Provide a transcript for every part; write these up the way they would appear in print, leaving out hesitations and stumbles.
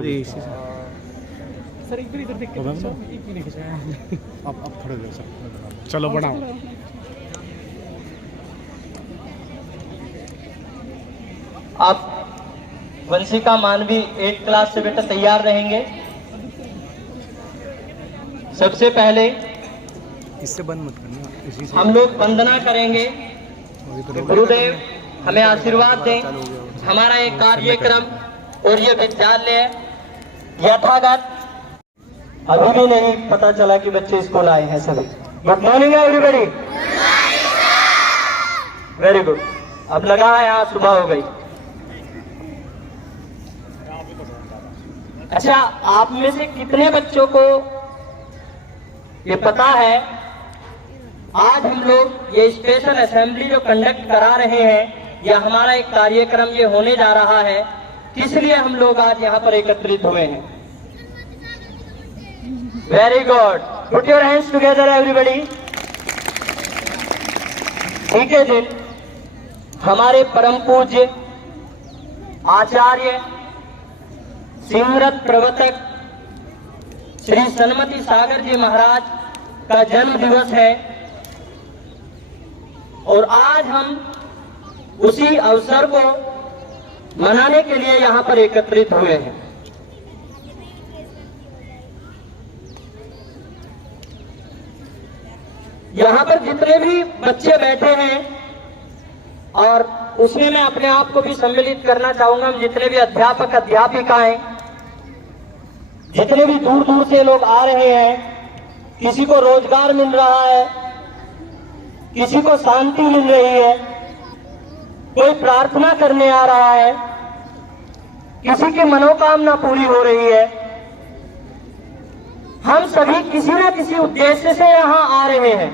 Sir इधर देख के एक भी नहीं खिंचाया। अब खड़े हो सर, चलो बढ़ाओ। आप वंशिका मानवी 8 क्लास से बेटा तैयार रहेंगे। सबसे पहले इससे बंद मत करना, इसी से हम लोग वंदना करेंगे। गुरुदेव हमें आशीर्वाद दें। हमारा ये कार्यक्रम और ये विद्यालय यथागत अभी भी नहीं पता चला कि बच्चे स्कूल आए हैं सभी। Good morning everybody. Very good. अब लगा है यहाँ सुबह हो गई। अच्छा, आप में से कितने बच्चों को ये पता है आज हम लोग ये स्पेशल असेंबली जो कंडक्ट करा रहे हैं, या हमारा एक कार्यक्रम ये होने जा रहा है, किस लिए हम लोग आज यहाँ पर एकत्रित हुए हैं? Very good. Put your hands together everybody. ठीक है जी, हमारे परम पूज्य आचार्य सिमरत प्रवर्तक श्री सन्मति सागर जी महाराज का जन्म दिवस है और आज हम उसी अवसर को मनाने के लिए यहाँ पर एकत्रित हुए हैं। यहाँ पर जितने भी बच्चे बैठे हैं, और उसमें मैं अपने आप को भी सम्मिलित करना चाहूंगा, जितने भी अध्यापक अध्यापिकाएं, जितने भी दूर दूर से लोग आ रहे हैं, किसी को रोजगार मिल रहा है, किसी को शांति मिल रही है, कोई प्रार्थना करने आ रहा है, किसी की मनोकामना पूरी हो रही है। हम सभी किसी न किसी उद्देश्य से यहां आ रहे हैं।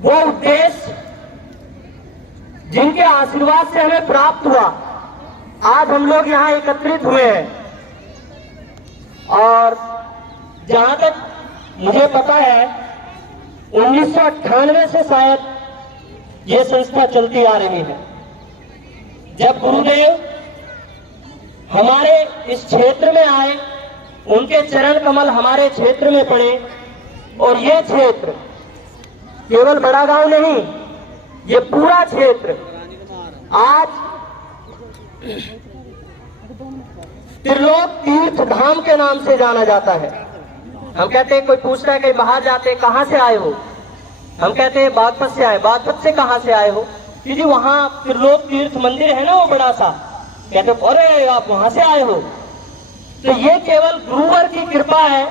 वो उद्देश्य जिनके आशीर्वाद से हमें प्राप्त हुआ, आज हम लोग यहां एकत्रित हुए हैं। और जहां तक मुझे पता है 1998 से शायद ये संस्था चलती आ रही है। जब गुरुदेव हमारे इस क्षेत्र में आए, उनके चरण कमल हमारे क्षेत्र में पड़े, और ये क्षेत्र केवल बड़ा गांव नहीं, ये पूरा क्षेत्र आज त्रिलोक तीर्थ धाम के नाम से जाना जाता है। हम कहते हैं, कोई पूछता है कहीं बाहर जाते हैं, कहां से आए हो? हम कहते हैं बागपत से आए। बागपत से कहां से आए हो? जी वहां त्रिलोक तीर्थ मंदिर है ना, वो बड़ा सा। कहते अरे आप वहां से आए हो। तो ये केवल गुरुवर की कृपा है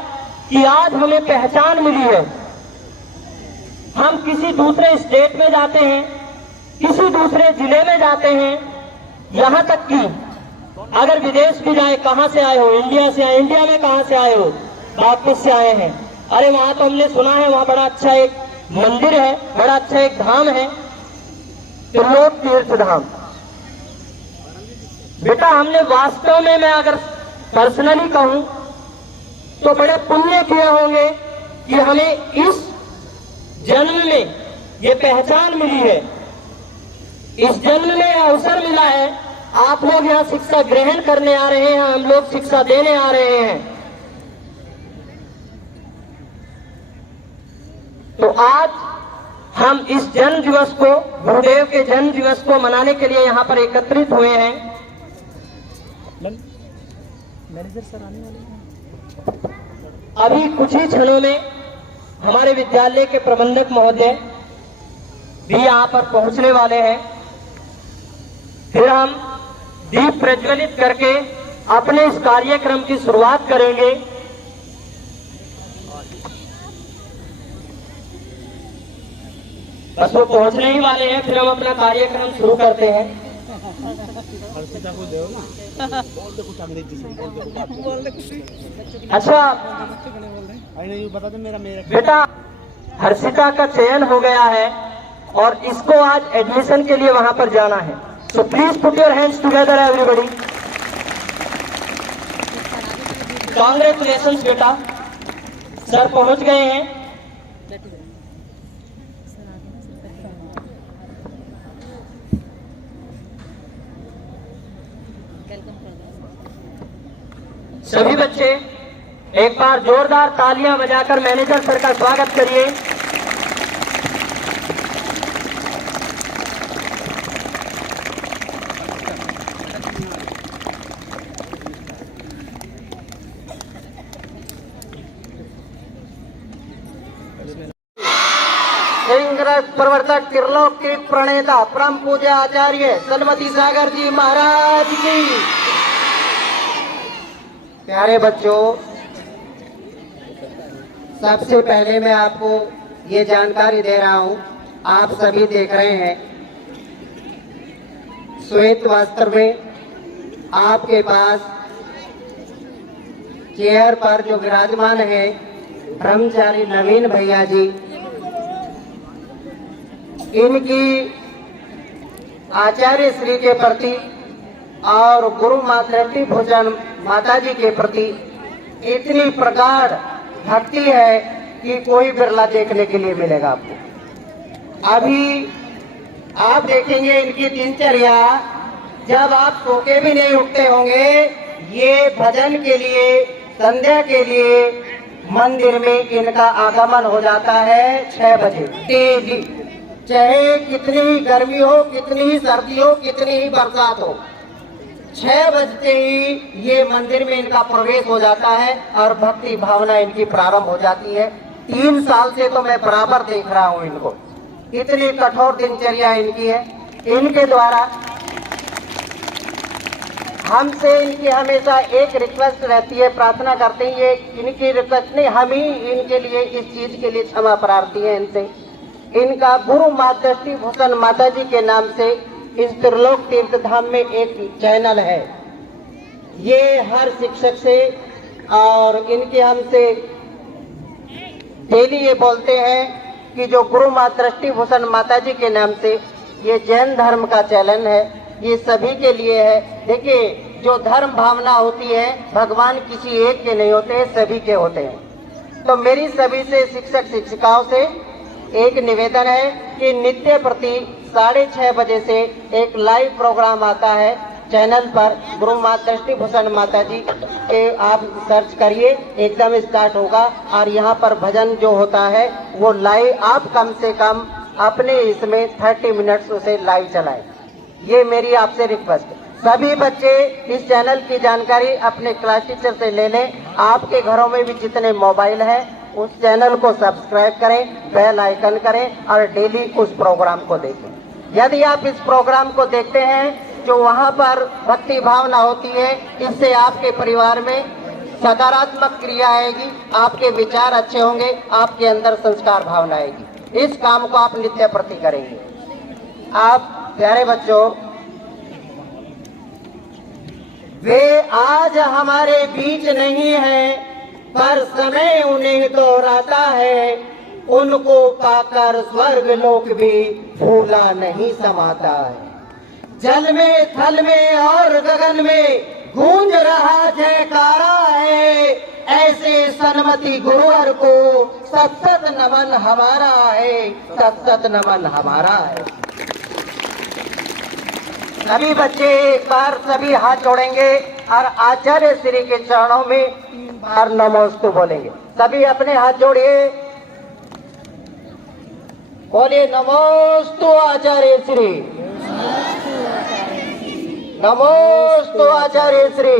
कि आज हमें पहचान मिली है। हम किसी दूसरे स्टेट में जाते हैं, किसी दूसरे जिले में जाते हैं, यहां तक कि अगर विदेश भी जाए, कहां से आए हो? इंडिया से आए। इंडिया में कहां से आए हो? बागपत से आए हैं। अरे वहां तो हमने सुना है वहां बड़ा अच्छा एक मंदिर है, बड़ा अच्छा एक धाम है, त्रिलोक तीर्थ धाम। बेटा हमने वास्तव में, मैं अगर पर्सनली कहूं तो बड़े पुण्य किए होंगे कि हमें इस जन्म में ये पहचान मिली है, इस जन्म में अवसर मिला है। आप लोग यहाँ शिक्षा ग्रहण करने आ रहे हैं, हम लोग शिक्षा देने आ रहे हैं। तो आज हम इस जन्म दिवस को, गुरुदेव के जन्म दिवस को मनाने के लिए यहाँ पर एकत्रित हुए हैं। मैनेजर सर आने वाले हैं। अभी कुछ ही क्षणों में हमारे विद्यालय के प्रबंधक महोदय भी यहाँ पर पहुंचने वाले हैं। फिर हम दीप प्रज्वलित करके अपने इस कार्यक्रम की शुरुआत करेंगे। बस वो पहुंचने ही वाले हैं, फिर हम अपना कार्यक्रम शुरू करते हैं। अच्छा बेटा, हर्षिता का चयन हो गया है और इसको आज एडमिशन के लिए वहां पर जाना है। So please put your hands together everybody. Congratulations बेटा, सर पहुंच गए हैं। सभी बच्चे एक बार जोरदार तालियां बजाकर मैनेजर सर का स्वागत करिए। प्रवर्तक त्रिलोक के प्रणेता परम पूज्य आचार्य सन्मति सागर जी महाराज की। प्यारे बच्चों, सबसे पहले मैं आपको ये जानकारी दे रहा हूँ, आप सभी देख रहे हैं श्वेत वस्त्र में आपके पास चेयर पर जो विराजमान है ब्रह्मचारी नवीन भैया जी, इनकी आचार्य श्री के प्रति और गुरु मातृ भोजन माता जी के प्रति इतनी प्रगाढ़ भक्ति है कि कोई बिरला देखने के लिए मिलेगा आपको। अभी आप देखेंगे इनकी दिनचर्या, जब आप सो के भी नहीं उठते होंगे, ये भजन के लिए संध्या के लिए मंदिर में इनका आगमन हो जाता है 6 बजे डेली। चाहे कितनी ही गर्मी हो, कितनी ही सर्दी हो, कितनी ही बरसात हो, 6 बजते ही ये मंदिर में इनका प्रवेश हो जाता है और भक्ति भावना इनकी प्रारंभ हो जाती है। 3 साल से तो मैं बराबर देख रहा हूँ इनको, इतनी कठोर दिनचर्या इनकी है। इनके द्वारा हमसे इनकी हमेशा एक रिक्वेस्ट रहती है, प्रार्थना करते हैं, ये इनकी रिक्वेस्ट नहीं, हम ही इनके लिए इस चीज के लिए क्षमा प्रार्थी है इनसे। इनका गुरु मातृ भूषण माता जी के नाम से इस त्रिलोक तीर्थ धाम में एक चैनल है। ये हर शिक्षक से और इनके हमसे डेली ये बोलते हैं कि जो गुरु मातृ भूषण माता जी के नाम से ये जैन धर्म का चैनल है, ये सभी के लिए है। देखिए, जो धर्म भावना होती है, भगवान किसी एक के नहीं होते, सभी के होते हैं। तो मेरी सभी से शिक्षक शिक्षिकाओं से एक निवेदन है कि नित्य प्रति 6:30 बजे से एक लाइव प्रोग्राम आता है चैनल पर, गुरु मातृ भूषण माता जी के आप सर्च करिए, एकदम स्टार्ट होगा। और यहाँ पर भजन जो होता है वो लाइव, आप कम से कम अपने इसमें 30 मिनट्स उसे लाइव चलाएं। ये मेरी आपसे रिक्वेस्ट। सभी बच्चे इस चैनल की जानकारी अपने क्लास टीचर से ले लें। आपके घरों में भी जितने मोबाइल है उस चैनल को सब्सक्राइब करें, बेल आइकन करें और डेली उस प्रोग्राम को देखें। यदि आप इस प्रोग्राम को देखते हैं, जो वहाँ पर भक्ति भावना होती है, इससे आपके परिवार में सकारात्मक क्रिया आएगी, आपके विचार अच्छे होंगे, आपके अंदर संस्कार भावना आएगी। इस काम को आप नित्य प्रति करेंगे। आप प्यारे बच्चों, वे आज हमारे बीच नहीं है, पर समय उन्हें दोहराता है, उनको पाकर स्वर्ग लोक भी भूला नहीं समाता है। जल में, थल में और गगन में गूंज रहा जयकारा है, ऐसे सन्मति गुरुवर को सत नमन हमारा है, सत नमन हमारा है। सभी बच्चे एक बार सभी हाथ जोड़ेंगे और आचार्य श्री के चरणों में 3 बार नमोस्तु बोलेंगे। सभी अपने हाथ जोड़िए, बोले नमोस्तु आचार्य श्री, नमोस्तु आचार्य श्री,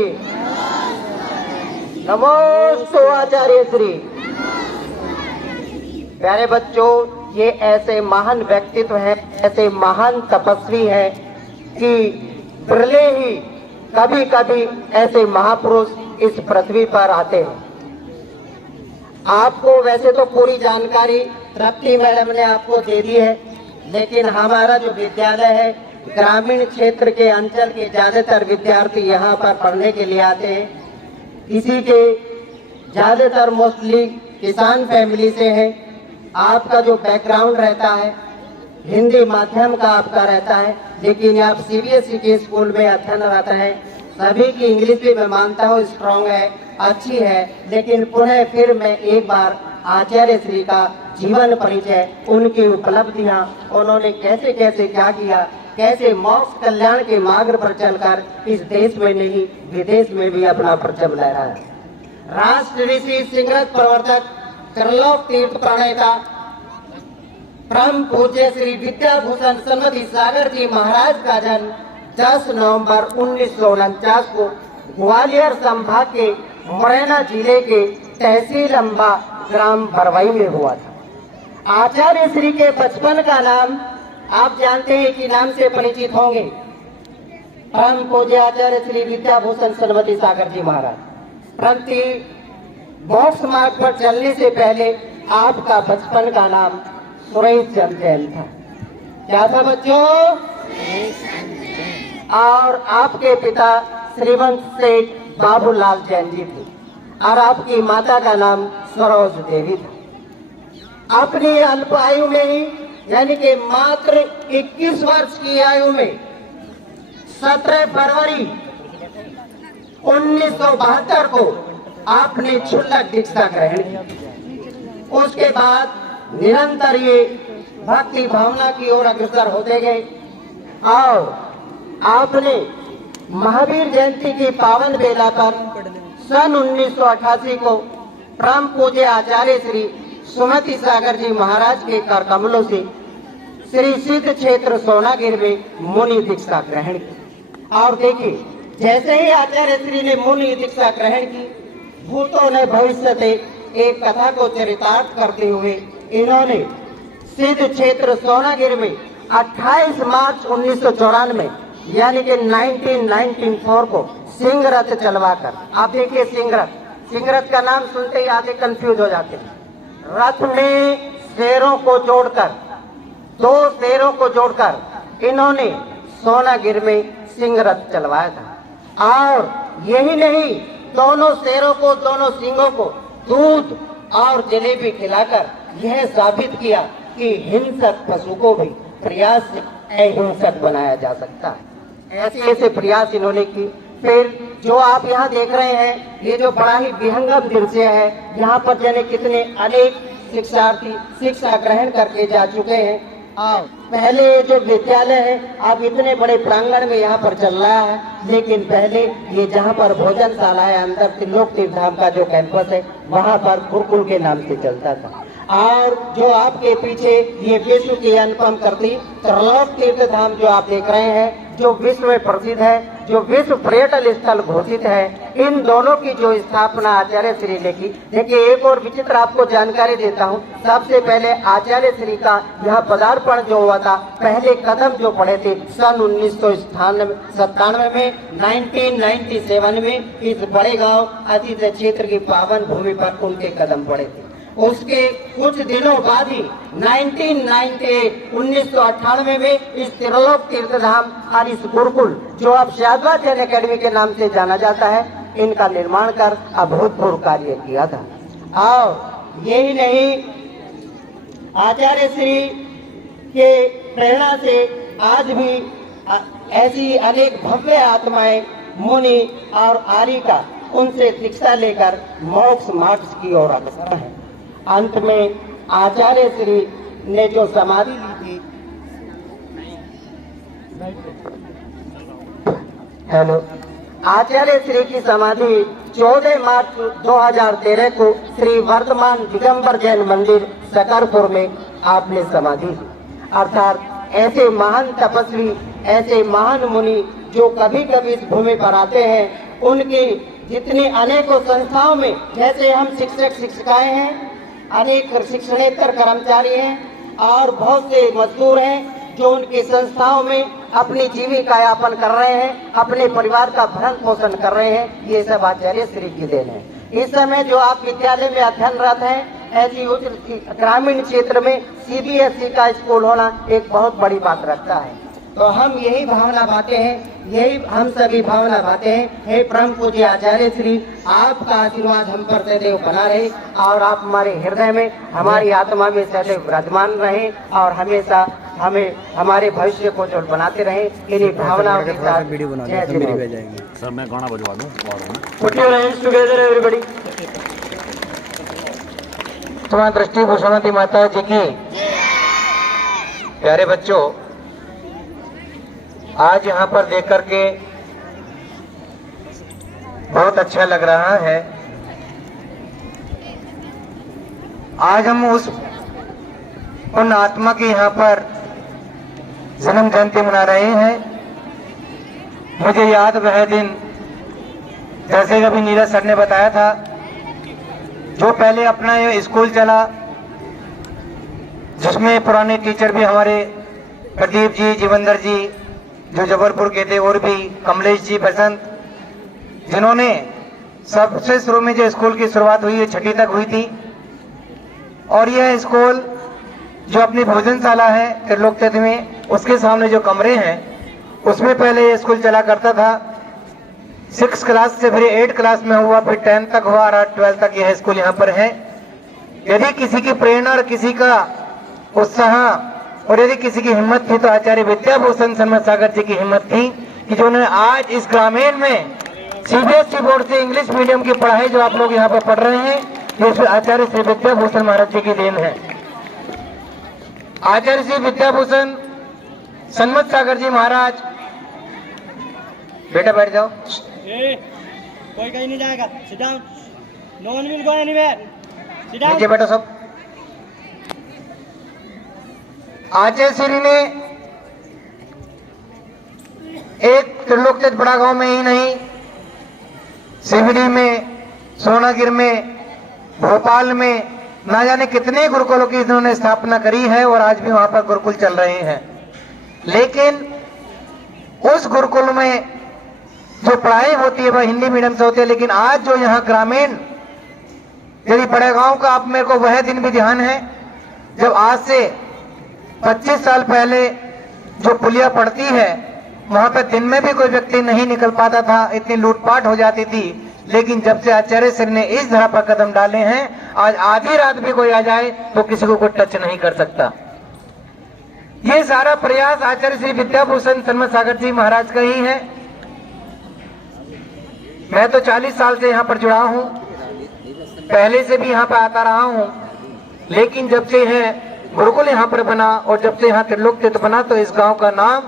नमोस्तु आचार्य श्री। प्यारे बच्चों, ये ऐसे महान व्यक्तित्व हैं, ऐसे महान तपस्वी हैं कि बिरले ही कभी कभी ऐसे महापुरुष इस पृथ्वी पर आते हैं। आपको वैसे तो पूरी जानकारी तृप्ति मैडम ने आपको दे दी है, लेकिन हमारा जो विद्यालय है, ग्रामीण क्षेत्र के अंचल के ज्यादातर विद्यार्थी यहाँ पर पढ़ने के लिए आते हैं। इसी के ज्यादातर मोस्टली किसान फैमिली से हैं। आपका जो बैकग्राउंड रहता है हिंदी माध्यम का आपका रहता है, लेकिन आप सीबीएसई के स्कूल में अध्ययनरत हैं। सभी की इंग्लिश भी मैं मानता हूँ स्ट्रॉन्ग है, अच्छी है, लेकिन पुनः फिर मैं एक बार आचार्य श्री का जीवन परिचय, उनकी उपलब्धियां, उन्होंने कैसे कैसे क्या किया, कैसे मोक्ष कल्याण के मार्ग पर चलकर इस देश में नहीं विदेश में भी अपना परचम लहराया है। राष्ट्र ऋषि सिंगरत प्रवर्तक त्रिलोक तीर्थ प्रणेता परम पूज्य श्री विद्याभूषण सन्मति सागर जी महाराज का जन्म 10 नवंबर 1949 को ग्वालियर संभाग के मुरैना जिले के तहसील अम्बा ग्राम बरवाई में हुआ था। आचार्य श्री के बचपन का नाम आप जानते हैं कि नाम से परिचित होंगे, परम पूज्य आचार्य श्री विद्याभूषण सन्मति सागर जी महाराज। परंतु मोक्ष मार्ग पर चलने से पहले आपका बचपन का नाम सुरेश चंद जैन था। क्या था बच्चों? और आपके पिता श्रीवंश सेठ बाबूलाल जैन जी थे और आपकी माता का नाम सरोज देवी था। अपनी अल्प आयु में ही यानी कि मात्र 21 वर्ष की आयु में 17 फरवरी 1972 को आपने क्षुल्लक दीक्षा ग्रहण की। उसके बाद निरंतर ये भक्ति भावना की ओर अग्रसर होते गए और आपने महावीर जयंती की पावन बेला पर सन 1988 को परम पूज्य आचार्य श्री सुमति सागर जी महाराज के कर कमलों से श्री सिद्ध क्षेत्र सोनागिर में मुनि दीक्षा ग्रहण की। और देखिए, जैसे ही आचार्य श्री ने मुनि दीक्षा ग्रहण की, भूतों ने भविष्य से एक कथा को चरितार्थ करते हुए इन्होंने सिद्ध क्षेत्र सोनागिर में 28 मार्च 1994 यानी कि 1994 को सिंह रथ चलवाकर, आप देखिए सिंह रथ का नाम सुनते ही आधे कंफ्यूज हो जाते हैं। रथ में शेरों को जोड़कर, 2 शेरों को जोड़कर इन्होंने सोनागिर में सिंह रथ चलवाया था। और यही नहीं, दोनों शेरों को, दोनों सिंहों को दूध और जलेबी खिलाकर यह साबित किया कि हिंसक पशु को भी प्रयास से अहिंसक बनाया जा सकता है। ऐसे ऐसे प्रयास इन्होंने की। फिर जो आप यहाँ देख रहे हैं, ये जो बड़ा ही विहंगम दृश्य है, यहाँ पर जाने कितने अनेक शिक्षार्थी शिक्षा ग्रहण करके जा चुके हैं। और पहले जो विद्यालय है आप इतने बड़े प्रांगण में यहाँ पर चल रहा है, लेकिन पहले ये जहाँ पर भोजनशाला है अंदर त्रिलोक तीर्थ धाम का जो कैंपस है, वहाँ पर गुरुकुल के नाम से चलता था। और जो आपके पीछे ये विश्व की अनुपम कृति त्रिलोक तीर्थ धाम जो आप देख रहे हैं, जो विश्व में प्रसिद्ध है, जो विश्व पर्यटन स्थल घोषित है, इन दोनों की जो स्थापना आचार्य श्री ने की। देखिए, एक और विचित्र आपको जानकारी देता हूँ। सबसे पहले आचार्य श्री का यहाँ पदार्पण जो हुआ था, पहले कदम जो पड़े थे सन 1997 में, 1997 में इस बड़े गांव अतिथि क्षेत्र की पावन भूमि पर उनके कदम पड़े थे। उसके कुछ दिनों बाद ही 1998 में इस त्रिलोक तीर्थ धाम और इस गुरुकुल जो अब शारदा जैन अकेडमी के नाम से जाना जाता है, इनका निर्माण कर अभूतपूर्व कार्य किया था। और यही नहीं, आचार्य श्री के प्रेरणा से आज भी ऐसी अनेक भव्य आत्माएं मुनि और आर्य का उनसे शिक्षा लेकर मोक्ष मार्ग की ओर अग्रसर है। अंत में आचार्य श्री ने जो समाधि ली थी, आचार्य श्री की समाधि 14 मार्च 2013 को श्री वर्तमान दिगंबर जैन मंदिर सकरपुर में आपने समाधि ली। अर्थात ऐसे महान तपस्वी, ऐसे महान मुनि जो कभी कभी इस भूमि पर आते हैं, उनकी जितनी अनेकों संस्थाओं में, जैसे हम शिक्षक शिक्षिकाएं हैं, अनेक शिक्षणेतर कर्मचारी हैं और बहुत से मजदूर हैं जो उनकी संस्थाओं में अपनी जीविका यापन कर रहे हैं, अपने परिवार का भरण पोषण कर रहे हैं, ये सब आचार्य श्री की देन है। इस समय जो आप विद्यालय में अध्ययनरत हैं, ऐसी उच्च ग्रामीण क्षेत्र में CBSE का स्कूल होना एक बहुत बड़ी बात रखता है। तो हम यही भावना बांटे हैं, यही हम सभी भावना बांटे हैं। हे परम पूज्य आचार्य श्री, आपका आशीर्वाद हम पर सदैव बना रहे और आप हमारे हृदय में, हमारी आत्मा में सदैव विराजमान रहे और हमेशा हमें हमारे भविष्य को जो बनाते रहे। इन्हीं भावनाओं के साथ वीडियो बना जय श्री राम। सर मैं गाना बजवा दूं और Put your hands together everybody। तुम्हारा दृष्टि भूषणवती माता जी की। प्यारे बच्चों, आज यहाँ पर देख करके बहुत अच्छा लग रहा है। आज हम उन आत्मा की यहाँ पर जन्म जयंती मना रहे हैं। मुझे याद वह दिन जैसे कभी नीरज सर ने बताया था, जो पहले अपना ये स्कूल चला जिसमें पुराने टीचर भी हमारे प्रदीप जी, जीवंदर जी जो जबलपुर के थे, और भी कमलेश जी, बसंत, जिन्होंने सबसे शुरू में जो स्कूल की शुरुआत हुई है 6ठी तक हुई थी। और यह स्कूल जो अपनी भोजनशाला है त्रिलोक तीर्थ में, उसके सामने जो कमरे हैं उसमें पहले ये स्कूल चला करता था। 6 क्लास से फिर 8 क्लास में हुआ, फिर 10 तक हुआ और 12 तक यह स्कूल यहाँ पर है। यदि किसी की प्रेरणा और किसी का उत्साह और यदि किसी की हिम्मत थी तो आचार्य विद्याभूषण सन्मत सागर जी की हिम्मत थी कि जिन्होंने आज इस ग्रामीण में सीबीएसई बोर्ड से इंग्लिश मीडियम की पढ़ाई जो आप लोग यहाँ पर पढ़ रहे हैं, ये आचार्य श्री विद्याभूषण महाराज जी की देन है। आचार्य श्री विद्याभूषण सन्मत सागर जी महाराज, बेटा बैठ जाओ। कोई कहीं नहीं जाएगा। Sit down. No one will go anywhere. Sit down. नीचे बैठो सब। आचार्य श्री ने एक त्रिलोक तीर्थ बड़ा गांव में ही नहीं, सीबीडी में, सोनागिर में, भोपाल में, ना जाने कितने गुरुकुलों की इन्होंने स्थापना करी है और आज भी वहां पर गुरुकुल चल रहे हैं। लेकिन उस गुरुकुल में जो पढ़ाई होती है वह हिंदी मीडियम से होती है, लेकिन आज जो यहाँ ग्रामीण यदि बड़े गांव का, आप मेरे को वह दिन भी ध्यान है जब आज से 25 साल पहले जो पुलिया पड़ती है वहां पे दिन में भी कोई व्यक्ति नहीं निकल पाता था, इतनी लूटपाट हो जाती थी। लेकिन जब से आचार्य श्री ने इस धरा पर कदम डाले हैं, आज आधी रात भी कोई आ जाए तो किसी को कोई टच नहीं कर सकता। ये सारा प्रयास आचार्य श्री विद्याभूषण सन्मत सागर जी महाराज का ही है। मैं तो 40 साल से यहाँ पर जुड़ा हूँ, पहले से भी यहाँ पर आता रहा हूँ, लेकिन जब से है गुरुकुल यहाँ पर बना और जब से यहाँ त्रिलोक तीर्थ बना तो इस गांव का नाम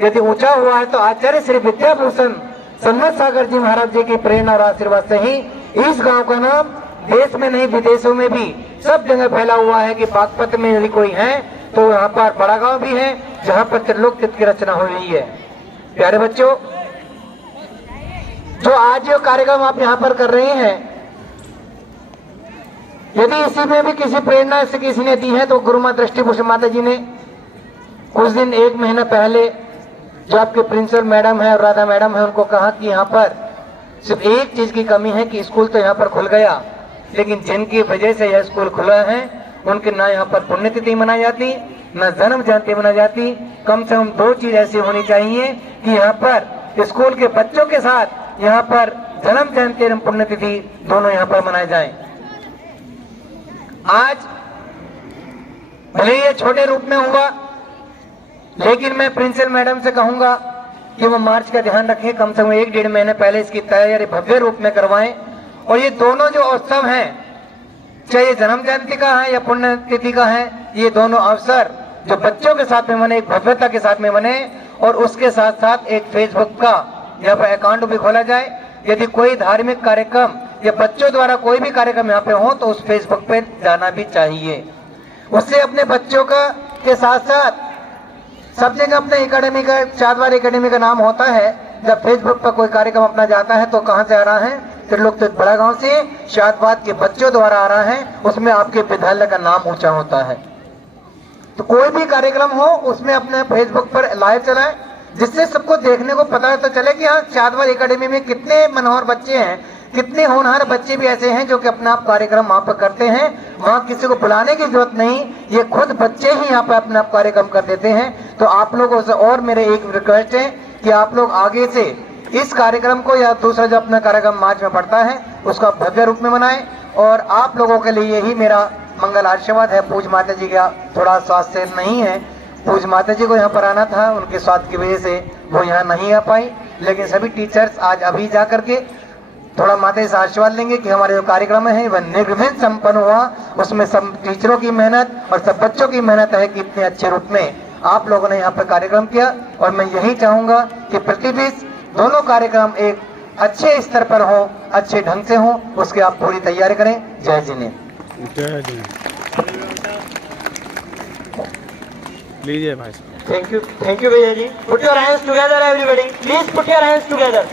यदि ऊंचा हुआ है तो आचार्य श्री विद्याभूषण सन्मत सागर जी महाराज जी की प्रेरणा और आशीर्वाद से ही इस गांव का नाम देश में नहीं विदेशों में भी सब जगह फैला हुआ है कि बागपत में यदि कोई है तो यहाँ पर बड़ा गांव भी है जहाँ पर त्रिलोक तीर्थ की रचना हुई है। प्यारे बच्चों, जो आज जो कार्यक्रम आप यहाँ पर कर रहे हैं, यदि इसी में भी किसी प्रेरणा से किसी ने दी है तो गुरु माँ दृष्टिभूषण माता जी ने कुछ दिन 1 महीना पहले जो आपके प्रिंसिपल मैडम है और राधा मैडम है उनको कहा कि यहाँ पर सिर्फ एक चीज की कमी है कि स्कूल तो यहाँ पर खुल गया, लेकिन जिनकी वजह से यह स्कूल खुला है उनके ना यहाँ पर पुण्यतिथि मनाई जाती, ना जन्म जयंती मनाई जाती। कम से कम 2 चीज ऐसी होनी चाहिए कि यहाँ पर स्कूल के बच्चों के साथ यहाँ पर जन्म जयंती एवं पुण्यतिथि दोनों यहाँ पर मनाए जाएं। आज भले ये छोटे रूप में हुआ, लेकिन मैं प्रिंसिपल मैडम से कहूंगा कि वो मार्च का ध्यान रखें, कम से कम 1-1.5 महीने पहले इसकी तैयारी भव्य रूप में करवाएं। और ये दोनों जो उत्सव हैं, चाहे ये जन्म जयंती का है या पुण्यतिथि का है, ये दोनों अवसर जो बच्चों के साथ में बने, एक भव्यता के साथ में बने और उसके साथ साथ एक फेसबुक का यहाँ पर अकाउंट भी खोला जाए। यदि कोई धार्मिक कार्यक्रम या बच्चों द्वारा कोई भी कार्यक्रम यहाँ पे हो तो उस फेसबुक पे जाना भी चाहिए। उससे अपने बच्चों का के साथ साथ सब जगह अपने एकेडमी का, चाँदवार एकेडमी का नाम होता है। जब फेसबुक पर कोई कार्यक्रम अपना जाता है तो कहाँ से आ रहा है? त्रिलोक तीर्थ बड़ा गांव से शादबाद के बच्चों द्वारा आ रहा है, उसमें आपके विद्यालय का नाम ऊंचा होता है। तो कोई भी कार्यक्रम हो उसमें अपने फेसबुक पर लाइव चलाएं, जिससे सबको देखने को पता तो चले कि हाँ चाँदवार एकेडमी में कितने मनोहर बच्चे हैं, कितने होनहार बच्चे भी ऐसे हैं जो कि अपना आप कार्यक्रम वहाँ पर करते हैं। वहाँ किसी को बुलाने की जरूरत नहीं, ये खुद बच्चे ही यहाँ पर अपना आप कार्यक्रम कर देते हैं। तो आप लोगों से और मेरे एक रिक्वेस्ट है कि आप लोग आगे से इस कार्यक्रम को या दूसरा जो अपना कार्यक्रम मार्च में पड़ता है उसका भव्य रूप में मनाएं। और आप लोगों के लिए यही मेरा मंगल आशीर्वाद है। पूज माता जी का थोड़ा स्वास्थ्य नहीं है, पूज माता जी को यहाँ पर आना था, उनके स्वास्थ्य की वजह से वो यहाँ नहीं आ पाई, लेकिन सभी टीचर्स आज अभी जा करके थोड़ा माता से आशीर्वाद लेंगे कि हमारे जो कार्यक्रम है वह निर्विघ्न संपन्न हुआ। उसमें सब टीचरों की मेहनत और सब बच्चों की मेहनत है कि इतने अच्छे रूप में आप लोगों ने यहाँ पर कार्यक्रम किया और मैं यही चाहूंगा कि प्रतिदिन दोनों कार्यक्रम एक अच्छे स्तर पर हो, अच्छे ढंग से हो, उसकी आप पूरी तैयारी करें। जय जिनेंद्र। जय जी। लीजिए भाई साहब। थैंक यू भैया ji. Put your hands together everybody, please put your hands together.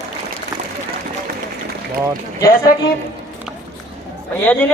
बहुत जैसा कि भैया जी ने